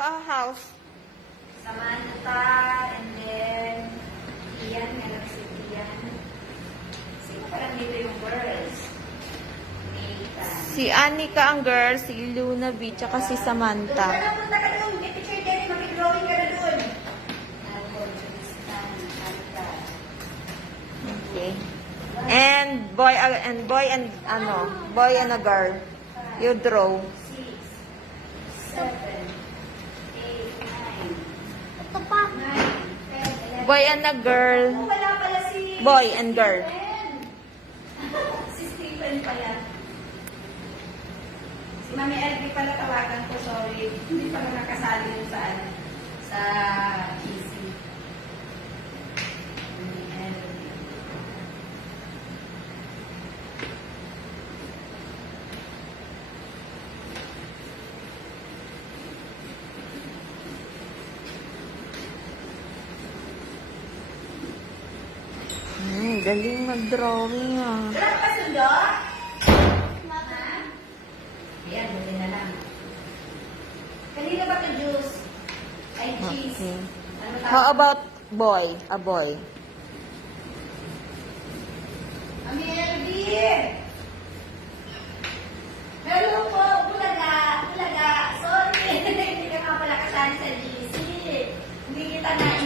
A house. Samantha, and then Ian, anak si Ian. Sino parang dito yung girls? Nathan. Si Anika ang girl, si Luna B, tsaka si Samantha. Punta ka doon. Get picture din. Mag-drawing ka na doon. Alvon, Tristan, Alta. Okay. And boy and a girl. You draw. 6, 7, 8, 9. Ito pa. 9, 10, 11. Boy and a girl. Oh, wala pala si... Boy and girl. Si Stephen pala. Si Mami Elvie pala tawagan ko, sorry. Hindi pala nakasali yun sa GC. Mami Elvie. Galing mag-drawing ah. Wala ka pa sundo? Mama? Ayan, buti na lang. Kanina ba ito juice? Ay, cheese. Okay. Ano How about boy? A boy. Mami Elvie! Hello po, Bulaga! Bulaga! Sorry! Hindi ka nga pala kasali sa GC. Hindi kita na